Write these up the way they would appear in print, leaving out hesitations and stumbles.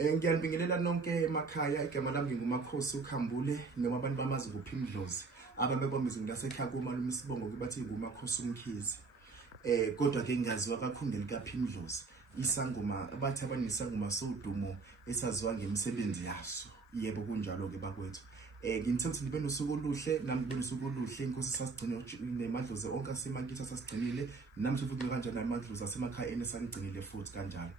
Ngiyabingelela nonke emakhaya. Igama lami nguMakhosi uKhambule noma abantu bamazi kuphimdlozi. Ababebombiza ngasekhaya kumalume Sibongo kubathi nguMakhosi umkhizi. Kodwa ke ngaziwa kakhulu likaphimdlozi. Isangoma abathi abanesangoma sodumo esaziwa ngemisebenzi yaso. Yebo kunjalo ke bakwethu. Ngithemba ukuthi nibe nosuku oluhle, nami nibe nosuku oluhle. Inkosi sasigcina nemadlozi onke asemakithi asasigcinile. Nami futhi kanjani amadlozi asemakhaya enesangcinile futhi kanjalo.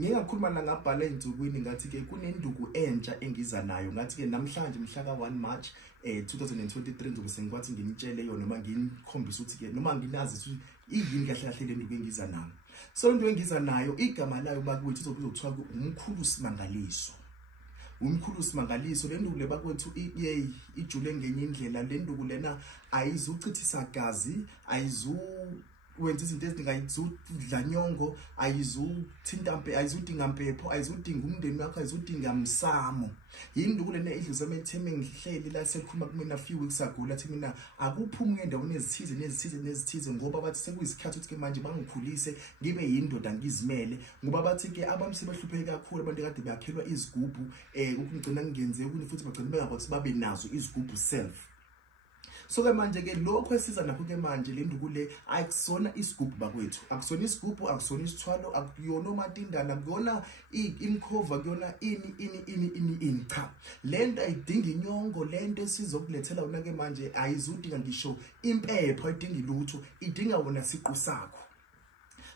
Ngingakhuluma la ngabhala enzukwini ngathi ke kunenduku entsha engiza nayo ngathi ke namhlanje mhla ka1 March 2023 ngizobe sengikwathi nginitshele yona noma nginikhombisa ukuthi ke noma nginazi ukuthi iyini kahle kahle le nduku engiza nayo. So into engiza nayo igama layo bakwethu izobe kuthiwa umkhulu simangaliso. Umkhulu simangaliso le nduku le bakwethu ijule ngenye indlela. Le nduku lena ayizuchithisa gazi, wenza izinto ezingayizudla nyongo, ayizuthinta mpe, ayizudinga mpepho, ayizudinga umndeni wakho, ayizudinga msamo. Induku lena idluza emetheme ngihleli la sekhuluma kumina few weeks ago lathi mina akuphumi endaweni ezithize ngoba bathi sekuyisikhathi ukuthi ke manje bangikhulise ngibe yindoda ngizimele ngoba bathi ke abamse bahlupheke kakhulu abantu kade bayakhelwa izigubu ukungcina ngenze ukuthi futhi bagcina bengakwazi babe nazo izigubu self. So ke manje ke lokho esiza nakho ke manje le nduku le akusona isigubhu bakwethu, akusona isigubhu, akusona isithwalo, akuyona umatindana, akuyona imkhova, akuyona ini cha. Lento ayidinga inyongo, lento esizokulethela wona ke manje ayizudinga ngisho impepho, ayidinga lutho, idinga wona siqu sakho.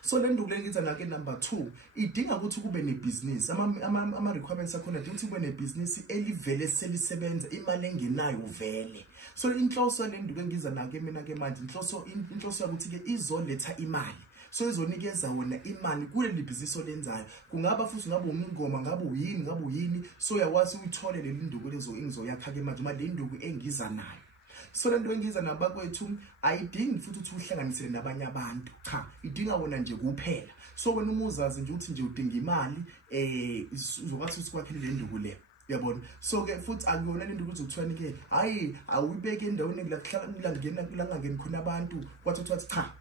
So le nduku le ngiza nake number 2 idinga ukuthi kube nebusiness ama requirements akhona ukuthi kube nebusiness elivele selisebenza imali engenayo uvele. So inhloso le nduku engiza nake mina ke manje inhloso ukuthi ke izoletha imali. So izonikeza wona imali kule business olenzayo. Kungaba futhi ngabe umngoma, ngabe uyini, so uyakwazi uyithole le nduku lezo engizoyakha ke manje le nduku engiza nayo. So lento engiza nabakwethu ayidingi futhi ukuthi uhlanganisele nabanye abantu cha idinga wona nje kuphela. So wena umuzazi nje ukuthi nje udinga imali uzokwazi ukwakhela le nduku le yabona. So ke futhi akuyona le nduku uzokuthiwa ke hayi awuyibeke endaweni ngilangeni khona abantu kwathi cha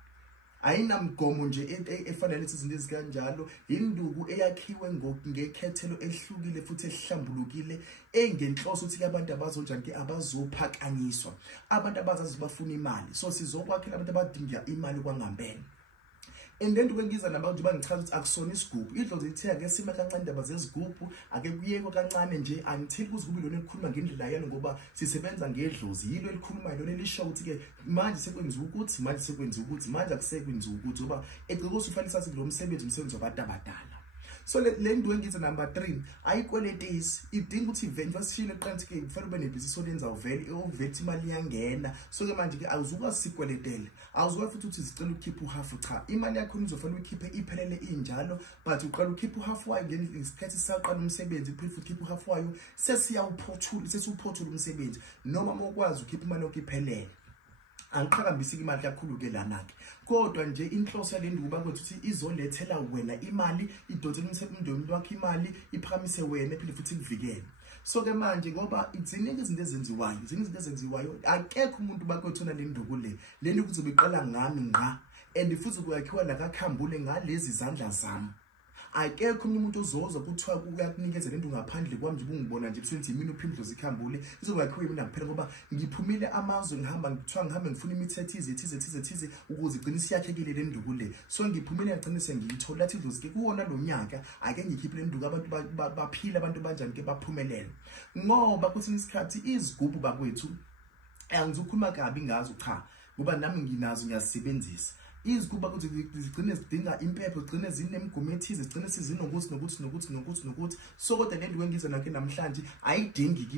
ayinamgomo nje efanele izinto ezikanjalo. Induku eyakhiwe ngekhethelo elihlukile futhi elihlambulukile engenhloso ukuthi abantu abazonjani ke abazophakanyiswa, abantu abazazi bafuna imali. So sizokwakhela abantu abadinga imali kwangempela. And then ngiza nabantu bangichaza ukuthi akusona isigubhu. Idlozi lithe ake sima kancane indaba zezigubhu, ake kuyekwe kancane nje until kuzigubhu lona elikhuluma ngendlela yalo ngoba sisebenza ngedlozi. Yilo elikhuluma lona elisho ukuthi ke manje sekwenziwa ukuthi, manje akusekwenziwa ukuthi ngoba ecikosi ufanele sathi lo umsebenzi wabantu abadala. So le nduku engiza number 3 ayikweletisi idinga ukuthi venture sishile qanti ke kufanele ube nebusiness olenza uvele ovethi imali yangena. So ke manje ke awuzuka sikweletele, awuzuka futhi ukuthi zicela ukhipha uhalf cha imali yakho uzofanele ukhiphe iphelele injalo, but uqala ukhipha uhalf wayo ngesikhathi saqala umsebenzi futhi ukhipha uhalf wayo sesiyawuphothula umsebenzi noma mokwazi ukhipha imali yakho iphelele. Angiqhakambisi imali kakhulu ke lana ke kodwa nje inhloso yale nduku bakwethu ukuthi izolethela wena imali, idonsele umsebenzi wakho imali, iphamise wena ephinde futhi kuvikele. So ke manje ngoba iziningi izinto ezenziwayo akekho umuntu bakwethu le nduku le nduku kuzobe iqala ngami ngqa and futhi kuyakhiwa la kaKhambule ngalezi izandla zami. Akekho umuntu ozozwa kuthiwa kuyakunikeza le nduku ngaphandle kwami nje ungibona nje futhi mina uphimdlozi iKhambule izokwakhwe mina kuphela ngoba ngiphumile amazwe ngihambe ngifuna imithetho thize ukuze igcine isiyakhekile le nduku le. So ngiphumile ngagcina sengiyithola lathi idlozi ke kuwona lo nyaka ake ngikhiphe le nduku abantu baphila abantu banjani ke baphumelele ngoba kwesinye isikhathi izigubhu bakwethu angizokhuluma kabi ngazo cha ngoba nami nginazo ngiyasebenzisa. Iziguba ukuthi zigcine zidinga impepho, zigcine zinemgomo ethize, zigcine sizinokuthi. So kodwa le nduku engiza nake namhlanje ayidingi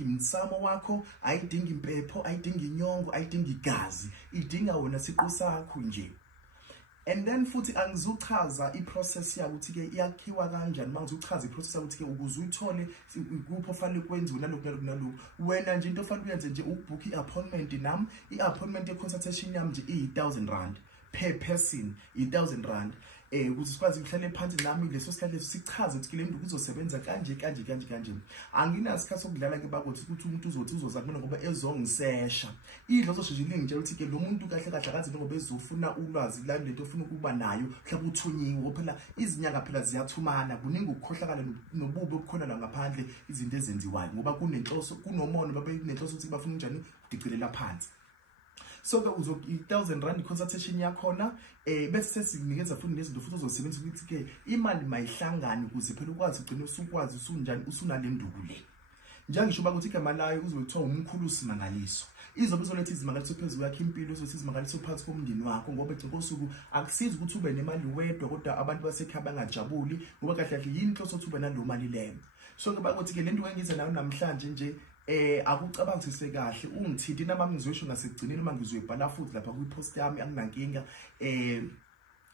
imsamo wakho, ayidingi impepho, ayidingi inyongo, ayidingi igazi, idinga wona siqu sakho nje. And then futhi angizuchaza iprocess yakho ukuthi ke iyakhiwa kanjani. Manje uchaza iprocess yakho ukuthi ke ukuze uyithole kupho fanele kwenziwe nalokho wena nje into ofanele uyenze nje ukubook iappointment nami. Iappointment consultation yami nje i1000 rand per person, 1000 rand. ukuthi sikwazi ukuhlala phansi nami leso sikhathi sichaze ukuthi le nduku izosebenza kanje. Anginasikhathi sokudlala ke bakothi ukuthi umuntu uzoza kumina ngoba ezongisesha. Idlo zosheshe ngitshela ukuthi ke lo muntu kahle akazi ngoba ezofuna ulwazi la lento ofuna ukuba nayo mhlawumbe uthunyiwe phela izinyanga phela ziyathumana kuningi ukukhohlakala nobubi obukhona la ngaphandle izinto ezenziwayo ngoba kunenhloso kunomono babe nenhloso ukuthi bafuna njani udicelela phansi. So ke uzo 1000 rand consultation yakhona bese sesinikeza futhi nezinto futhi uzosebenzisa ukuthi ke imali mayihlangane ukuze phela ukwazi ugcina usukwazi usunjani usunalenduku le. Njengisho bakuthi igama layo uzolithiwa umkhulu simangaliso. Izobe izoletha izimangaliso phezulu yakhe impilo izothi izimangaliso phakathi komndeni wakho ngoba ngosuku akusizi ukuthi ube nemali wedwa kodwa abantu basekhaya bangajabuli ngoba kahle kahle yini inhloso ukuthi ube nalo mali leyo. So ke bakuthi ke lento engiza nayo namhlanje nje akucabangisise kahle ungithinti nami ngizosho ngasekugcineni uma ngizoyibhala futhi lapha ku post yami anginankinga.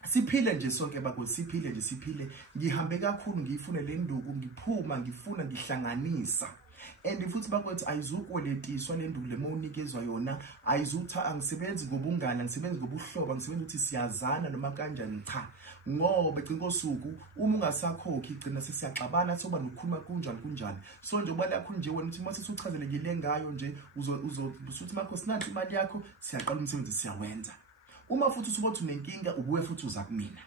Siphile nje sonke bakuthi siphile ngihambe kakhulu ngiyifuna le nduku ngiphuma ngifuna ngihlanganisa. And futhi bakwethu ayizukwelethiswa le nduku le mawunikezwa yona ayizutha angisebenzi ngobungana ngisebenzi ngobuhlobo ngisebenzi ukuthi siyazana noma kanjani cha ngoba cinkosuku uma ungasakhokhi igcina sesiyaxabana soba nokukhuluma kunjani. So nje ubala yakho nje wena uthi mase usuchazelekile ngayo nje uzosuthi makho sinathi imali yakho siyaqala umsebenzi siyawenza. Uma futhi usubothi unenkinga ubuye futhi uza kumina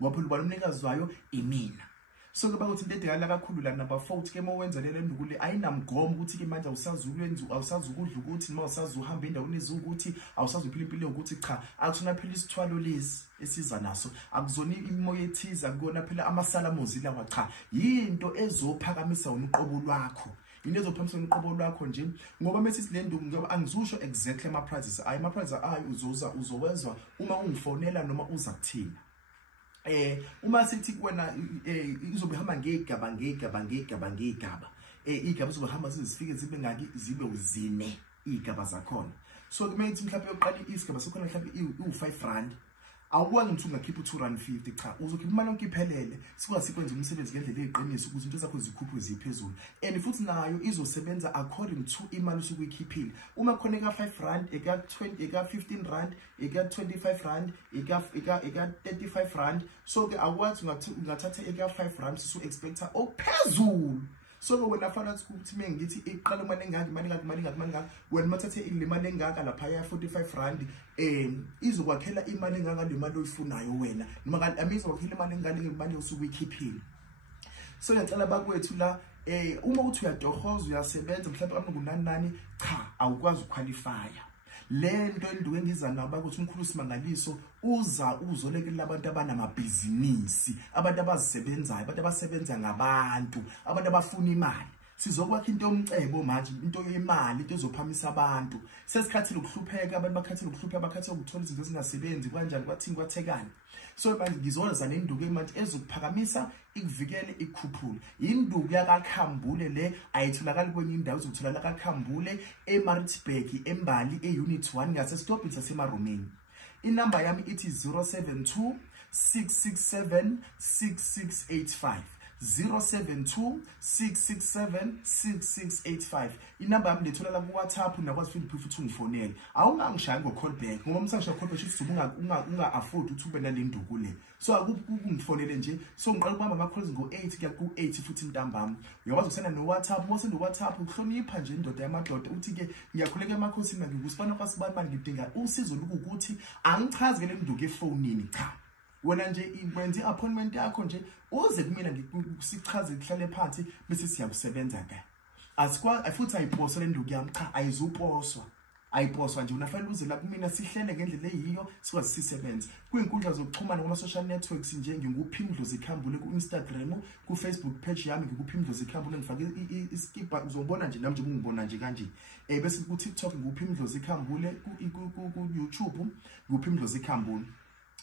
ngoba phela ubalumnikazi wayo imina. So ke bakuthi into edingakala kakhulu la number 4 ke mawenza le nduku le ayinamgomo ukuthi ke manje awusazukudla ukuthi noma awusazuhamba endaweni ezukuthi awusazuphila impilo ukuthi cha akusona phela isithwalo lezi esiza naso akuzona imoya ethiza akukona phela amasalamuzi lawa cha yinto ezophakamisa uqobo lwakho. Into ezophakamisa uqobo lwakho nje ngoba mesithi le nduku ngoba angizusho exactly ama prices ayi uzowezwa uma ungifonela noma uza kuthina. Uma sithi kuwena izobe hamba ngegaba igaba izobe hamba sizifike zibe ngaki zibe uzine igaba zakhona. So kumethi mhlawumbe yoqala isigaba sokhona mhlawumbe u5 rand awukwazi ukuthi ungakhipha 2 rand 50 cha uzokhipha imali yonke iphelele sikwazi sikwenza umsebenzi ngendlela eqinisa ukuthi into zakho zikhuphe ziphezulu. And futhi nayo izosebenza according to imali usukuyikhiphile. Uma khona eka 5 rand eka 20 eka 15 rand eka 25 rand eka 35 rand. So ke awukwazi ungathatha eka 5 rand su expecta okuphezulu. So wena fana ukuthi mengithi iqala imali engaka wena mathathe ile mali engaka lapha ya 45 rand izokwakhela imali engaka le mali oyifunayo wena noma kanti amizokwakhela imali engale ngemali osuku uyikhiphile. So ngiyacela bakwethu la uma uthi uyadohoza uyasebenza mhlawumbe kunani cha awukwazi ukuqualifya. Le nto enduku engiza nabo bakuthi umkhulu simangaliso uzolekelela abantu abanamabhizinisi abantu abazisebenzayo abantu abasebenza ngabantu abantu abafuna imali. Sizokwakha into yomcebo manje into yemali into ezophamisa abantu. Sesikhathile ukuhlupheka abantu bakhathile ukuhlupheka bakhathile ukuthola izinto ezingasebenzi kanjani kwathini kwathekani. So manje ngizona nenduku manje ezokuphakamisa ikuvikele ikukhuphule. Induku yakaKhambule le ayitholakala kwenye indawo uzotholakala kaKhambule eMaritzburg eMbali eunit 1 ngasestopini saseMaromeni. Inamba yami ithi 072 667 6685 072 667 6685. Inamba yami letholala ku WhatsApp nakwazi futhi ungifonele. Awungangishaya ngo call back ngoba msangishaya call back shithi unga afford ukuthi ube nalenduku le. So akukungifonele nje so ngiqala ukubamba ama calls ngo8 kuya ku8 futhi ntambama. Uyakwazi ukusenda no WhatsApp mose no WhatsApp uhlonipha nje indoda yamadoda uthi ke ngiyakhuleka emakhosini ngikuzifana kwasibani manje ngidinga usizo ukuthi angichazele induku efonini cha. Wena nje ikwenza iappointment yakho nje uze kumina ngikusichaze kuhlale phansi bese siyakusebenza ke. Asikwa futhi ayiposwa le nduku yami cha ayiposwa nje unafanele uze la kumina sihlele ngendlela eyiyo sikwazi sisebenza. Kwinkundla zokuxhumana kuma social networks nje ngikuphimdlozi ikhambule ku Instagram ku Facebook page yami ngikuphimdlozi ikhambule ngifake iskipa uzobona nje nami nje ungibona nje kanje. Bese ku TikTok ngikuphimdlozi ikhambule ku YouTube ngikuphimdlozi ikhambule.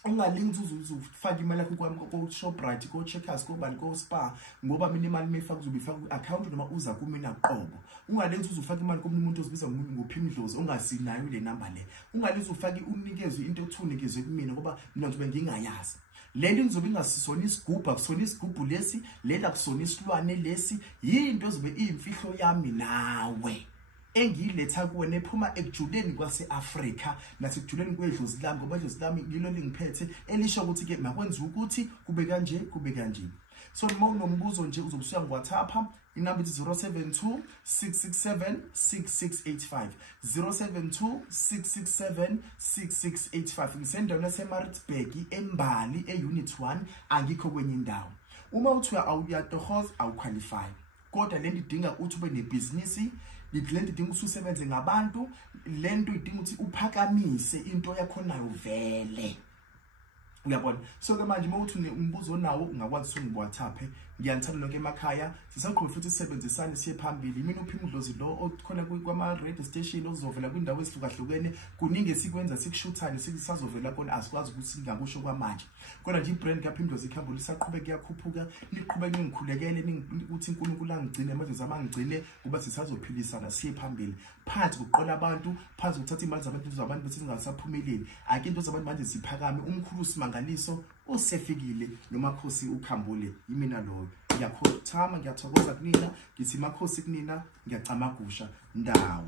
Ungalingi uzufaka imali yakho kwa Shoprite ko Checkers ko bani ko Spar ngoba mina imali mefaka uzobifaka ku account noma uza kumina qobo. Ungalenzi uzufaka imali komunye umuntu ozibiza ngophimdlozi ongasinayo le number le. Ungalenzi ufake unikezwe into othunikezwe kumina ngoba mina ngizobe ngingayazi. Lento ngizobe ingasisona isigubhu akusona isigubhu lesi lela kusona isilwane lesi yinto ezobe iyimfihlo yami nawe. engiyiletha kuwena ephuma ekujuleni kwase-Afrika nasekujuleni kwedlozi lami ngoba idlozi lami yilo lingiphethe elisho ukuthi ke makwenziwe ukuthi kube kanje kube kanje. So uma unombuzo nje uzobusuya ngiWhatsApp, inamba ithi 072 667 6685 072 667 6685. Ngisendaweni yaseMaritzburg eMbali eunit 1, angikho kwenye indawo. Uma uthi awuyatohoza awuqualify, kodwa lento idinga ukuthi ube nebhizinisi, lento idinga ukuthi usebenze ngabantu, lento idinga ukuthi uphakamise into yakho nayo vele. Uyabona? So ke manje uma uthi umbuzo nawo ungakwazi ukungiWhatsApp. Ngiyanithanda lonke emakhaya, sisaqhubeka futhi sisebenzisane siye phambili. Mina uphima uDlozi lo okhona kwama radio station ozovela kwindawo ezihlukahlukene, kuningi esikwenza sikushuthane sisazovela kona, asikwazi ukuthi singakusho kwamanje. Kodwa nje ibrand kaPhima uDlozi ikhambula isaqhubeka iyakhuphuka, niqhubeke ningikhulekele ukuthi uNkulunkulu angigcine manje zamangigcine kuba sisazophilisana siye phambili. Phansi kuqola abantu, phansi ukuthatha imali zabantu bese singasaphumeleli. Ake into zabantu manje siphakame, umkhulu SIMANGALISO usefikile nomakhosi ukhambule. Yimina lo ngiyakhothama, ngiyathokoza kunina, ngithi makhosi kunina, ngiyacamagusha ndawo.